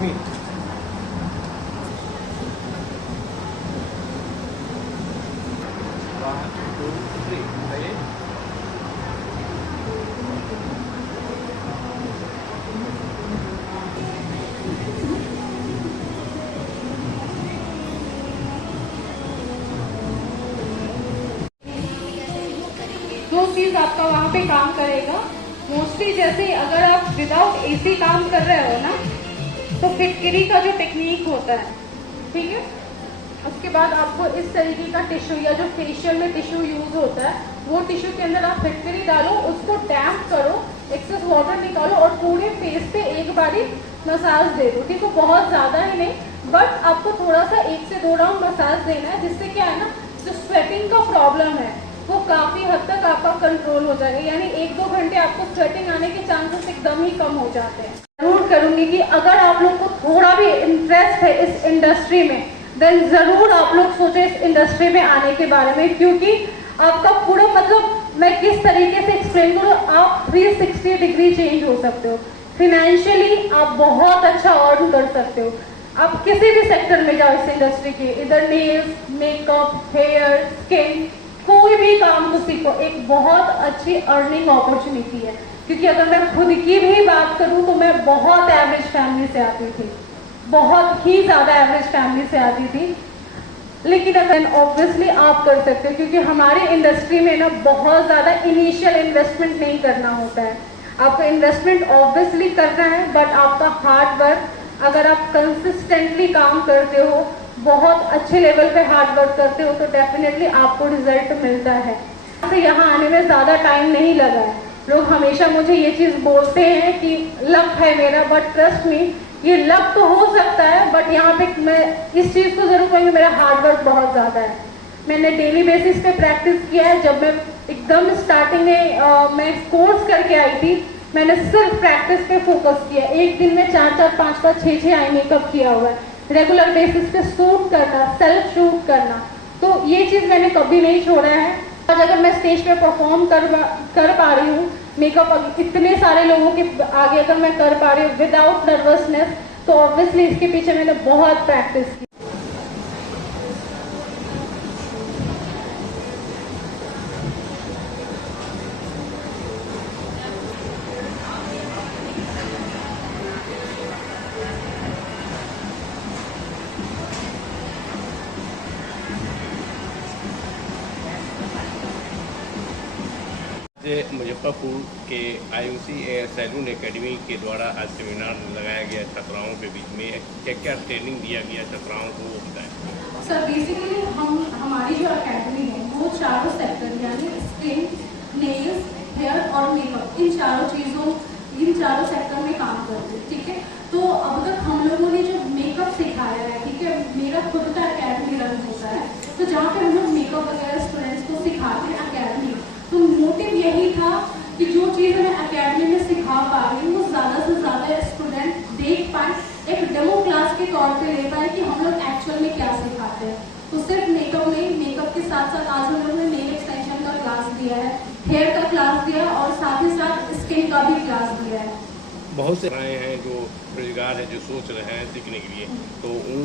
रश्मि। जो चीज आपका वहाँ पे काम करेगा मोस्टली, जैसे अगर आप विदाउट एसी काम कर रहे हो ना, तो फिटकरी का जो टेक्निक होता है, ठीक है, उसके बाद आपको इस तरीके का टिश्यू या जो फेशियल में टिश्यू यूज होता है, वो टिश्यू के अंदर आप फिटकरी डालो, उसको डैम्प करो, एक्सेस वाटर निकालो और पूरे फेस पे एक बारी मसाज दे दो। ठीक है, बहुत ज्यादा ही नहीं, बट आपको थोड़ा सा 1 से 2 राउंड मसाज देना है, जिससे क्या है ना, जो स्वेटिंग का प्रॉब्लम है वो काफी हद तक आपका कंट्रोल हो जाएगा। यानी 1-2 घंटे आपको स्वेटिंग आने के चांसेस एकदम ही कम हो जाते हैं। जरूर करूंगी कि अगर आप लोग को थोड़ा भी इंटरेस्ट है इस इंडस्ट्री में, देन जरूर आप लोग सोचें इस इंडस्ट्री में आने के बारे में, क्योंकि आपका पूरा मतलब मैं किस तरीके से एक्सप्लेन करूँ, आप 360 डिग्री चेंज हो सकते हो। फाइनेंशियली आप बहुत अच्छा अर्न कर सकते हो। आप किसी भी सेक्टर में जाओ इस इंडस्ट्री के, इधर नेल्स, मेकअप, हेयर, स्किन, कोई भी काम को सीखो, एक बहुत अच्छी अर्निंग अपॉर्चुनिटी है। क्योंकि अगर मैं खुद की भी बात करूं तो मैं बहुत एवरेज फैमिली से आती थी, बहुत ही ज्यादा एवरेज फैमिली से आती थी, लेकिन अगर ऑब्वियसली आप कर सकते हो, क्योंकि हमारी इंडस्ट्री में ना बहुत ज्यादा इनिशियल इन्वेस्टमेंट नहीं करना होता है। आपको इन्वेस्टमेंट ऑब्वियसली करना है, बट आपका हार्ड वर्क, अगर आप कंसिस्टेंटली काम करते हो, बहुत अच्छे लेवल पे हार्ड वर्क करते हो, तो डेफिनेटली आपको रिजल्ट मिलता है। तो यहाँ आने में ज्यादा टाइम नहीं लगा है। लोग हमेशा मुझे ये चीज बोलते हैं कि लक है मेरा, बट ट्रस्ट मी, ये लक तो हो सकता है, बट यहाँ पे मैं इस चीज को जरूर कहूँगी, मेरा हार्ड वर्क बहुत ज्यादा है। मैंने डेली बेसिस पे प्रैक्टिस किया है। जब मैं एकदम स्टार्टिंग में मैं कोर्स करके आई थी, मैंने सिर्फ प्रैक्टिस पे फोकस किया। एक दिन में 4-4, 5-5, 6-6 आई मेकअप किया हुआ है। रेगुलर बेसिस पे शूट करना, सेल्फ शूट करना, तो ये चीज मैंने कभी नहीं छोड़ा है। आज अगर मैं स्टेज पे परफॉर्म कर पा रही हूँ, मेकअप इतने सारे लोगों के आगे अगर मैं कर पा रही हूँ विदाउट नर्वसनेस, तो ऑब्वियसली इसके पीछे मैंने बहुत प्रैक्टिस की। मुजफ्फरपुर के आयुषी सैलून एकेडमी के द्वारा आज सेमिनार लगाया गया छात्राओं के बीच में, क्या क्या ट्रेनिंग दिया गया छात्राओं को, वो बताएं। सर बेसिकली हमारी जो एकेडमी है वो चारों सेक्टर यानी स्किन, नेल्स, हेयर और मेकअप, इन चारों सेक्टर में काम करते हैं। ठीक है, तो अब तक हम लोगों ने जो मेकअप सिखाया है, ठीक है, मेरा खुद का एकेडमी रन होता है, तो जहाँ पे हम लोग मेकअप वगैरह स्टूडेंट्स को सिखाते हैं एकेडमी, तो मोटिव यही था कि जो चीज़ मैं एकेडमी में सिखा पा रही हूँ वो ज़्यादा से ज़्यादा स्टूडेंट देख पाए, एक डेमो क्लास के तौर पे ले पाए कि हम लोग एक्चुअल में क्या सिखाते हैं। तो सिर्फ मेकअप नहीं, मेकअप के साथ साथ आज हम लोग ने नेल एक्सटेंशन का क्लास दिया है, हेयर का क्लास दिया और साथ ही साथ स्किन का भी क्लास दिया है। बहुत से आए हैं जो रोजगार है, जो सोच रहे हैं सीखने के लिए, तो उन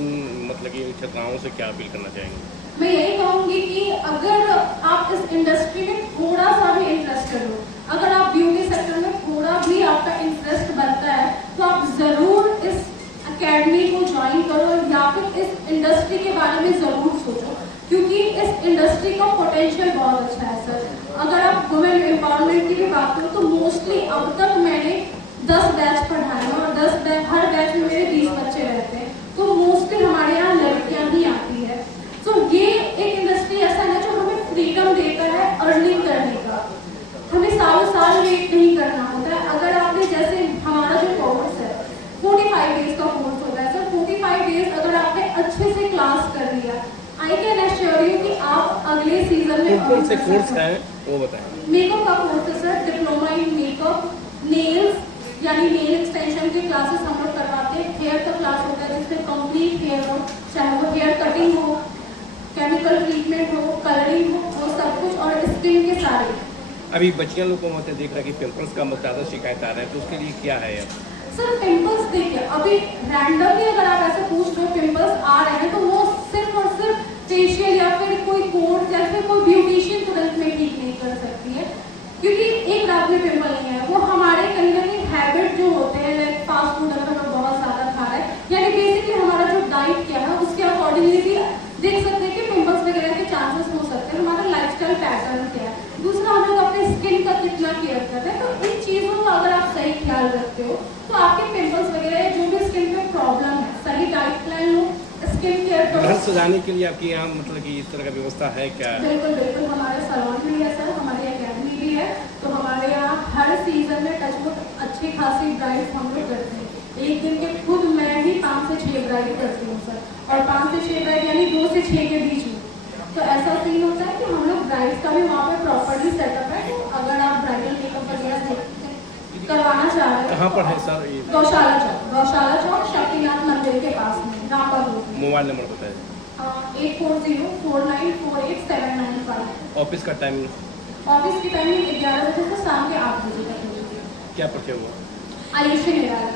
मतलब कि छात्राओं से क्या अपील करना चाहेंगे? मैं यही कहूँगी कि अगर आप इस इंडस्ट्री में थोड़ा सा भी इंटरेस्टेड हो, अगर आप ब्यूटी सेक्टर में थोड़ा भी आपका इंटरेस्ट बनता है, तो आप जरूर इस एकेडमी को ज्वाइन करो या फिर इस इंडस्ट्री के बारे में जरूर सोचो, क्योंकि इस इंडस्ट्री का पोटेंशियल बहुत अच्छा है। सर अगर आप वुमेन एम्पावरमेंट की भी बात करो तो मोस्टली अब तक मैंने 10 बैच पढ़ाए हैं और 10 बैच, हर बैच में मेरे 20 बच्चे रहते हैं, तो मोस्टली हमारे यहाँ लड़कियाँ ही आती है। तो ये एक इंडस्ट्री ऐसा है जो हमें फ्रीडम देता है अर्निंग करने का, हमें सालों साल वेट नहीं करना होता है। अगर आपने जैसे हमारा जो कोर्स है 45 डेज का कोर्स होता है सर, 45 डेज अगर आपने अच्छे से क्लास कर लिया, आई कैन एश्योर यू कि आप अगले सीजन में कौन से कोर्स है वो बताएं। मेकअप का कोर्स है sir, diploma in makeup, nails यानी नेल एक्सटेंशन की क्लासेस हम लोग करवाते हैं, हेयर का क्लास होता है जिसमें कंप्लीट हेयर हो, चाहे वो हेयर कटिंग हो, केमिकल ट्रीटमेंट हो, कलरिंग हो, वो सब कुछ, और स्किन के सारे। अभी बच्चियां लोग को मतलब देख रहा है कि पिंपल्स का ज़्यादा शिकायत आ रहा है, तो उसके लिए क्या है? सर पिंपल्स देखिए, अभी रैंडमली अगर आप ऐसे पूछ रहे हो पिंपल्स आ रहे हैं तो वो सिर्फ और सिर्फ फेशियल या फिर कोई कोर्स या फिर कोई ब्यूटिशियन तुरंत में ठीक नहीं कर सकती है, क्योंकि एक रात में पिंपल नहीं है, वो हमारे कहीं ना कहीं हैबिट जो होते हैं, लाइक फास्ट फूड अगर हम बहुत ज़्यादा खा रहे हैं, यानी बेसिकली हमारा जो डाइट क्या है उसके अकॉर्डिंगली भी देख सकते हैं कि पिंपल्स वगैरह के चांसेस हो सकते हैं। हमारा लाइफस्टाइल पैटर्न क्या है, दूसरा हम लोग अपने स्किन का कितना केयर कर रहे हैं, तो इन चीज़ों का अगर आप सही ख्याल रखते हो तो आपके पिंपल्स वगैरह जो भी स्किन में प्रॉब्लम है, सही डाइट प्लान लो, स्किन केयर करो। घर सजाने के लिए आपके यहाँ मतलब कि इस तरह का व्यवस्था है क्या? बिल्कुल बिल्कुल, हमारे सैलून भी है सर, हमारी अकेडमी भी है, तो हमारे यहाँ हर सीजन में टचवुड अच्छी खासी ब्राइड हम लोग करते हैं। एक दिन के खुद मैं ही 5 से 6 ब्राइड करती हूँ सर, और 5 से 6 ब्राइड यानी 2 से 6 के बीच में। तो ऐसा सीन होता है कि हम लोग ब्राइड का भी वहाँ पे प्रॉपरली सेटअप है, तो अगर आप ब्राइडल मेकअप वगैरह करवाना चाह रहे हो कहाँ पर है सर ये? गौशाला चौक शक्तिनाथ मंदिर के पास में रामपुर रोड। मोबाइल नंबर बताएं। 8404948795। ऑफिस का टाइम? ऑफिस की टाइमिंग 11 बजे से शाम के 8 बजे तक होती है। क्या परिचय हुआ? आयुषी निराला।